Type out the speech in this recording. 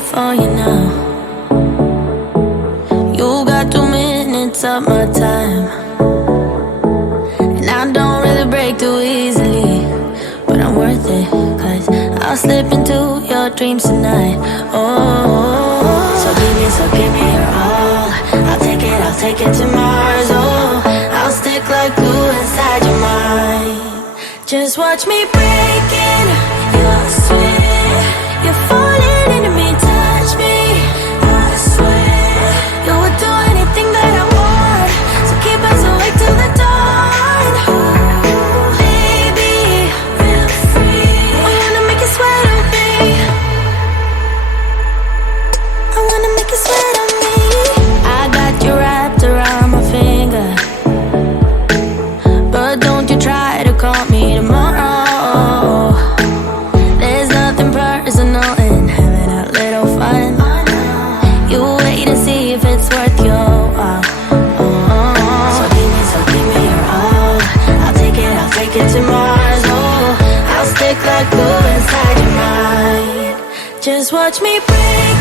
for you now. You got 2 minutes of my time, and I don't really break too easily, but I'm worth it, 'cause I'll slip into your dreams tonight. Oh, so give me your all. I'll take it to Mars. Oh, I'll stick like glue inside your mind. Just watch me breaking your sweat. You're falling into me, touch me. I swear you would do anything that I want, so keep us awake till the dawn. Baby, feel free. I wanna make you sweat on me. I wanna make you sweat on me. I got you wrapped around my finger, but don't you try to call me tomorrow. There's nothing personal in having a little fun. You wait to see if it's worth your while. So give me your all. I'll take it to Mars. Oh, I'll stick like glue inside your mind. Just watch me break